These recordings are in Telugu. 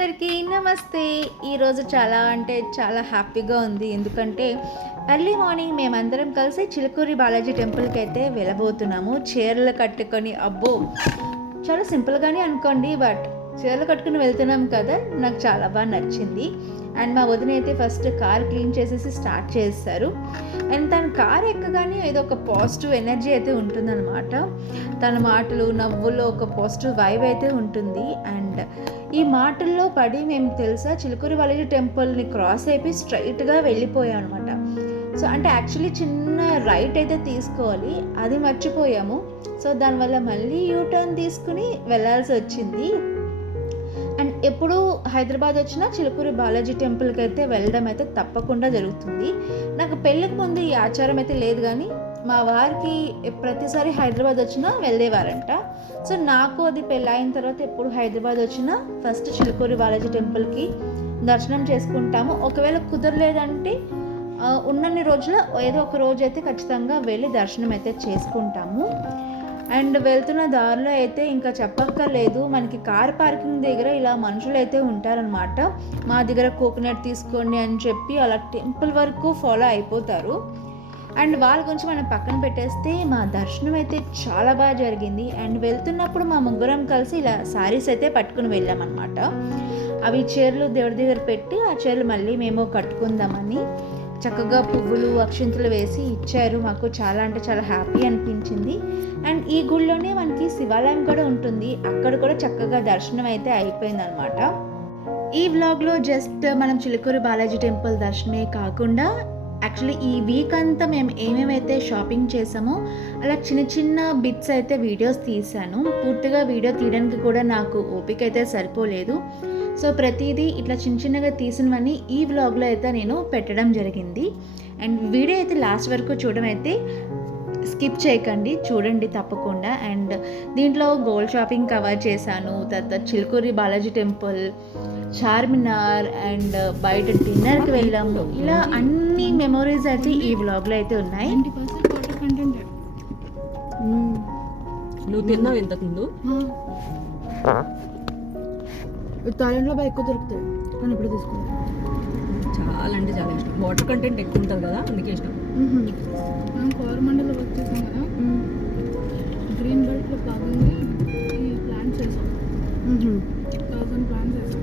అందరికీ నమస్తే. ఈరోజు చాలా అంటే చాలా హ్యాపీగా ఉంది. ఎందుకంటే ఎర్లీ మార్నింగ్ మేమందరం కలిసి చిలుకూరి బాలాజీ టెంపుల్కి అయితే వెళ్ళబోతున్నాము. చీరలు కట్టుకొని అబ్బో! చాలా సింపుల్గానే అనుకోండి బట్ చీరలు కట్టుకుని వెళ్తున్నాం కదా నాకు చాలా బాగా నచ్చింది. అండ్ మా వదిన అయితే ఫస్ట్ కార్ క్లీన్ చేసేసి స్టార్ట్ చేస్తారు. అండ్ తన కార్ ఎక్కగానే ఏదో ఒక పాజిటివ్ ఎనర్జీ అయితే ఉంటుందన్నమాట. తన మాటలు నవ్వులో ఒక పాజిటివ్ వైబ్ అయితే ఉంటుంది. అండ్ ఈ మాటల్లో పడి మేము తెలుసా చిలుకూరి బాలాజీ టెంపుల్ని క్రాస్ అయిపోయి స్ట్రైట్గా వెళ్ళిపోయాం అనమాట సో అంటే యాక్చువల్లీ చిన్న రైట్ అయితే తీసుకోవాలి అది మర్చిపోయాము. సో దానివల్ల మళ్ళీ యూటర్న్ తీసుకుని వెళ్ళాల్సి వచ్చింది. ఎప్పుడు హైదరాబాద్ వచ్చినా చిలుకూరి బాలాజీ టెంపుల్కి అయితే వెళ్ళడం అయితే తప్పకుండా జరుగుతుంది. నాకు పెళ్ళికి ముందు ఈ ఆచారం అయితే లేదు కానీ మా వారికి ప్రతిసారి హైదరాబాద్ వచ్చినా వెళ్ళేవారంట. సో నాకు అది పెళ్ళైన తర్వాత ఎప్పుడు హైదరాబాద్ వచ్చినా ఫస్ట్ చిలుకూరి బాలాజీ టెంపుల్కి దర్శనం చేసుకుంటాము. ఒకవేళ కుదరలేదంటే ఉన్నన్ని రోజుల ఏదో ఒక రోజు అయితే ఖచ్చితంగా వెళ్ళి దర్శనం అయితే చేసుకుంటాము. అండ్ వెళ్తున్న దారిలో అయితే ఇంకా చెప్పక్కర్లేదు. మనకి కార్ పార్కింగ్ దగ్గర ఇలా మనుషులు అయితే ఉంటారనమాట మా దగ్గర కోకోనట్ తీసుకోండి అని చెప్పి అలా టెంపుల్ వరకు ఫాలో అయిపోతారు. అండ్ వాళ్ళ గురించి మనం పక్కన పెట్టేస్తే మా దర్శనం అయితే చాలా బాగా జరిగింది. అండ్ వెళ్తున్నప్పుడు మా ముగ్గురం కలిసి ఇలా శారీస్ అయితే పట్టుకుని వెళ్ళామన్నమాట. అవి చీరలు దేవుడి దగ్గర పెట్టి ఆ చీరలు మళ్ళీ మేము కట్టుకుందామని చక్కగా పువ్వులు అక్షింతలు వేసి ఇచ్చారు. మాకు చాలా అంటే చాలా హ్యాపీ అనిపించింది. అండ్ ఈ గుళ్ళోనే మనకి శివాలయం కూడా ఉంటుంది. అక్కడ కూడా చక్కగా దర్శనం అయితే అయిపోయింది అనమాట ఈ వ్లాగ్లో జస్ట్ మనం చిలుకూరు బాలాజీ టెంపుల్ దర్శనమే కాకుండా యాక్చువల్లీ ఈ వీక్ అంతా మేము ఏమేమైతే షాపింగ్ చేసామో అలా చిన్న చిన్న బిట్స్ అయితే వీడియోస్ తీశాను. పూర్తిగా వీడియో తీయడానికి కూడా నాకు ఓపిక అయితే సరిపోలేదు. సో ప్రతిదీ ఇట్లా చిన్న చిన్నగా తీసినవన్నీ ఈ వ్లాగ్లో అయితే నేను పెట్టడం జరిగింది. అండ్ వీడియో అయితే లాస్ట్ వరకు చూడడం అయితే స్కిప్ చేయకండి చూడండి తప్పకుండా. అండ్ దీంట్లో గోల్డ్ షాపింగ్ కవర్ చేశాను తర్వాత చిలుకూరి బాలాజీ టెంపుల్ చార్మినార్ అండ్ బయట డిన్నర్కి వెళ్ళాము ఇలా అన్ని మెమొరీస్ అయితే ఈ వ్లాగ్లో అయితే ఉన్నాయి. నువ్వు తిన్నావు ఇంతకుముందు? థాయిలాండ్లో బాగా ఎక్కువ దొరుకుతాయి. కానీ ఇప్పుడు తీసుకుంటాం చాలా అంటే చాలా ఇష్టం. వాటర్ కంటెంట్ ఎక్కువ ఉంటుంది కదా అందుకే ఇష్టం. మనం కోరమండలో వర్క్ చేసాం కదా గ్రీన్ బెల్ట్లో భాగంగా ఈ ప్లాంట్స్ చేసాం. థౌసండ్ ప్లాంట్స్ చేసాం.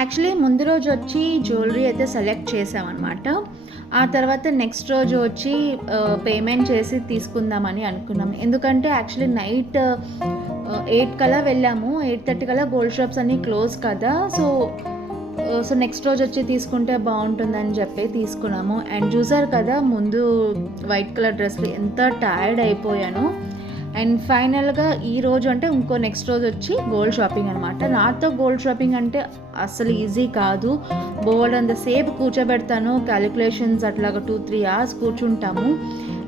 యాక్చువల్లీ ముందు రోజు వచ్చి జ్యువెలరీ అయితే సెలెక్ట్ చేసామన్నమాట. ఆ తర్వాత నెక్స్ట్ రోజు వచ్చి పేమెంట్ చేసి తీసుకుందామని అనుకున్నాం. ఎందుకంటే యాక్చువల్లీ నైట్ ఎయిట్ కల్లా వెళ్ళాము. ఎయిట్ థర్టీ కల్లా గోల్డ్ షాప్స్ అన్నీ క్లోజ్ కదా. సో సో నెక్స్ట్ రోజు వచ్చి తీసుకుంటే బాగుంటుందని చెప్పి తీసుకున్నాము. అండ్ చూసారు కదా ముందు వైట్ కలర్ డ్రెస్లో ఎంత టైర్డ్ అయిపోయాను. అండ్ ఫైనల్గా ఈ రోజు అంటే ఇంకో నెక్స్ట్ రోజు వచ్చి గోల్డ్ షాపింగ్ అనమాట నాతో గోల్డ్ షాపింగ్ అంటే అసలు ఈజీ కాదు. బోల్డ్ అంత సేపు కూర్చోబెడతాను. క్యాలిక్యులేషన్స్ అట్లాగా టూ త్రీ అవర్స్ కూర్చుంటాము.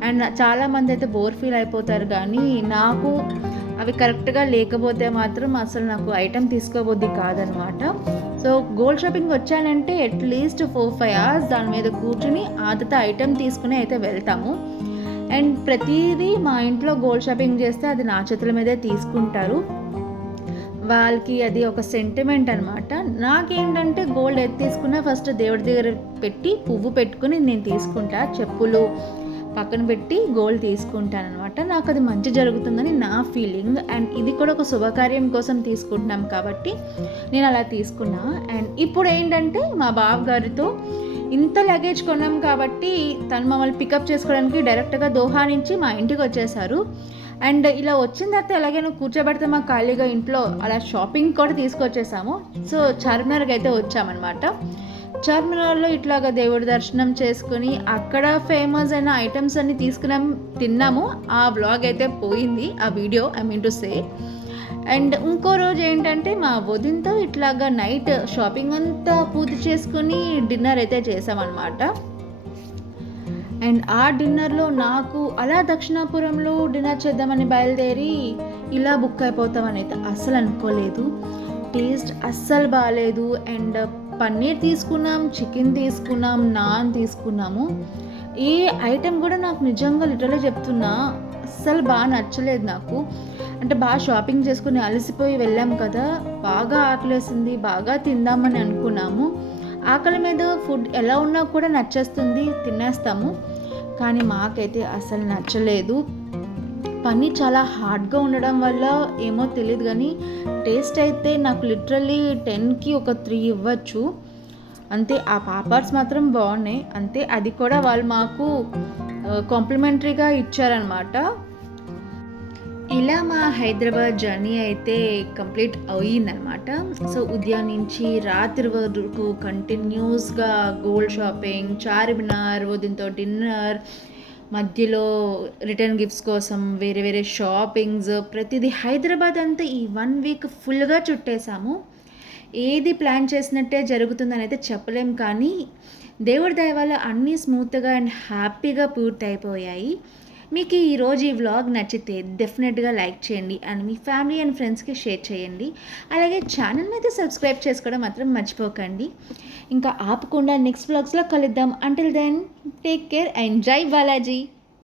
అండ్ చాలామంది అయితే బోర్ ఫీల్ అయిపోతారు కానీ నాకు అవి కరెక్ట్గా లేకపోతే మాత్రం అసలు నాకు ఐటెం తీసుకోబోద్ది కాదనమాట సో గోల్డ్ షాపింగ్ వచ్చానంటే at least four five hours దాని మీద కూర్చుని ఆదత ఐటెం తీసుకుని అయితే వెళ్తాము. అండ్ ప్రతిదీ మా ఇంట్లో గోల్డ్ షాపింగ్ చేస్తే అది నా చేతుల మీదే తీసుకుంటారు. వాళ్ళకి అది ఒక సెంటిమెంట్ అనమాట నాకేంటంటే గోల్డ్ ఎత్తి తీసుకున్నా ఫస్ట్ దేవుడి దగ్గర పెట్టి పువ్వు పెట్టుకుని నేను తీసుకుంటా చెప్పులు పక్కన పెట్టి గోల్డ్ తీసుకుంటాను అనమాట నాకు అది మంచి జరుగుతుందని నా ఫీలింగ్ అండ్ ఇది కూడా ఒక శుభకార్యం కోసం తీసుకుంటున్నాం కాబట్టి నేను అలా తీసుకున్నా. అండ్ ఇప్పుడు ఏంటంటే మా బావ గారితో ఇంత లగేజ్ కొన్నాం కాబట్టి తను మమ్మల్ని పికప్ చేసుకోవడానికి డైరెక్ట్గా దోహా నుంచి మా ఇంటికి వచ్చేసారు. అండ్ ఇలా వచ్చిన తర్వాత ఎలాగైనా కూర్చోబెడితే మా ఖాళీగా ఇంట్లో అలా షాపింగ్ కూడా తీసుకొచ్చేసాము. సో చార్మినార్కి అయితే వచ్చామన్నమాట. చార్మినార్లో ఇట్లాగా దేవుడి దర్శనం చేసుకుని అక్కడ ఫేమస్ అయిన ఐటమ్స్ అన్నీ తీసుకున్నాం తిన్నాము. ఆ బ్లాగ్ అయితే పోయింది ఆ video I mean to say and ఇంకో రోజు ఏంటంటే మా వదినతో ఇట్లాగా నైట్ షాపింగ్ అంతా పూర్తి చేసుకుని డిన్నర్ అయితే చేసామన్నమాట. అండ్ ఆ డిన్నర్లో నాకు అలా దక్షిణాపురంలో డిన్నర్ చేద్దామని బయలుదేరి ఇలా బుక్ అయిపోతామని అయితే అస్సలు అనుకోలేదు. టేస్ట్ అస్సలు బాగాలేదు అండ్ పన్నీర్ తీసుకున్నాం చికెన్ తీసుకున్నాం నాన్ తీసుకున్నాము. ఏ ఐటెం కూడా నాకు నిజంగా లిటరల్గా చెప్తున్నా అస్సలు బాగా నచ్చలేదు నాకు. అంటే బాగా షాపింగ్ చేసుకుని అలసిపోయి వెళ్ళాం కదా బాగా ఆకలేసింది బాగా తిందామని అనుకున్నాము. ఆకలి మీద ఫుడ్ ఎలా ఉన్నా కూడా నచ్చేస్తుంది తినేస్తాము. కానీ మాకైతే అసలు నచ్చలేదు. పన్నీర్ చాలా హార్డ్గా ఉండడం వల్ల ఏమో తెలియదు కానీ టేస్ట్ అయితే నాకు లిటరల్లీ టెన్కి ఒక త్రీ ఇవ్వచ్చు. అంతే ఆ పాపర్స్ మాత్రం బాగున్నాయి. అంతే అది కూడా వాళ్ళు మాకు కాంప్లిమెంటరీగా ఇచ్చారనమాట ఇలా మా హైదరాబాద్ జర్నీ అయితే కంప్లీట్ అయ్యిందనమాట సో ఉదయం నుంచి రాత్రి వరకు కంటిన్యూస్గా గోల్డ్ షాపింగ్ చార్మినార్ ఉదయంతో డిన్నర్ మధ్యలో రిటర్న్ గిఫ్ట్స్ కోసం వేరే వేరే షాపింగ్స్ ప్రతిదీ హైదరాబాద్ అంతా ఈ వన్ వీక్ ఫుల్గా చుట్టేసాము. ఏది ప్లాన్ చేసినట్టే జరుగుతుందని అయితే చెప్పలేం కానీ దేవుడి దయ వల్ల అన్నీ స్మూత్గా అండ్ హ్యాపీగా పూర్తి అయిపోయాయి మీకు ఈరోజు ఈ వ్లాగ్ నచ్చితే డెఫినెట్గా లైక్ చేయండి అండ్ మీ ఫ్యామిలీ అండ్ ఫ్రెండ్స్కి షేర్ చేయండి. అలాగే ఛానల్ని అయితే సబ్స్క్రైబ్ చేసుకోవడం మాత్రం మర్చిపోకండి. ఇంకా ఆపకుండా నెక్స్ట్ వ్లాగ్స్లో కలుద్దాం. Until then take care enjoy Balaji.